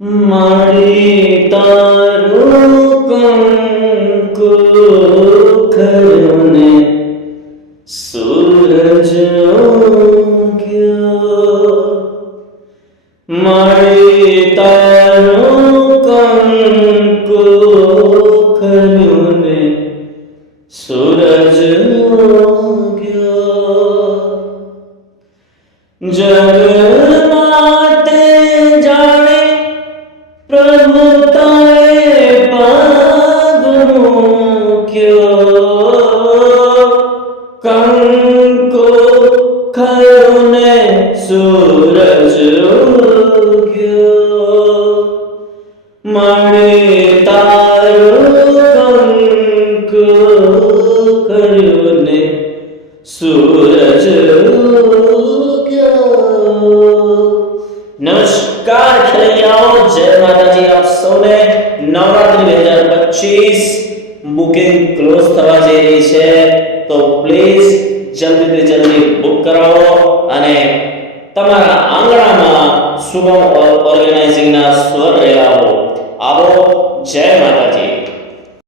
મારી તારું કંકુ ખરુને સૂરજ ઉગ્યો, મારી તારું કંકુ ખરુને સૂરજ ઉગ્યો, જગ માટે જાણે પ્રભુ તારે પગ મૂક્યો, કંકુ ખરુને સૂરજ ઉગ્યો, મારી તારું કંકુ ખરુને સૂરજ ઉગ્યો। नमस्कार खिलैयाओं, जय माताजी। आप सौने नवरात्रि 2025 बुकिंग क्लोज થવા જઈ રહી છે, તો પ્લીઝ જલ્દીથી જલ્દી બુક કરાવો અને તમારા આંગણામાં શુભમ ઓર્ગેનાઇઝિંગના સ્વર લઈ આવો। આવો, જય માતાજી।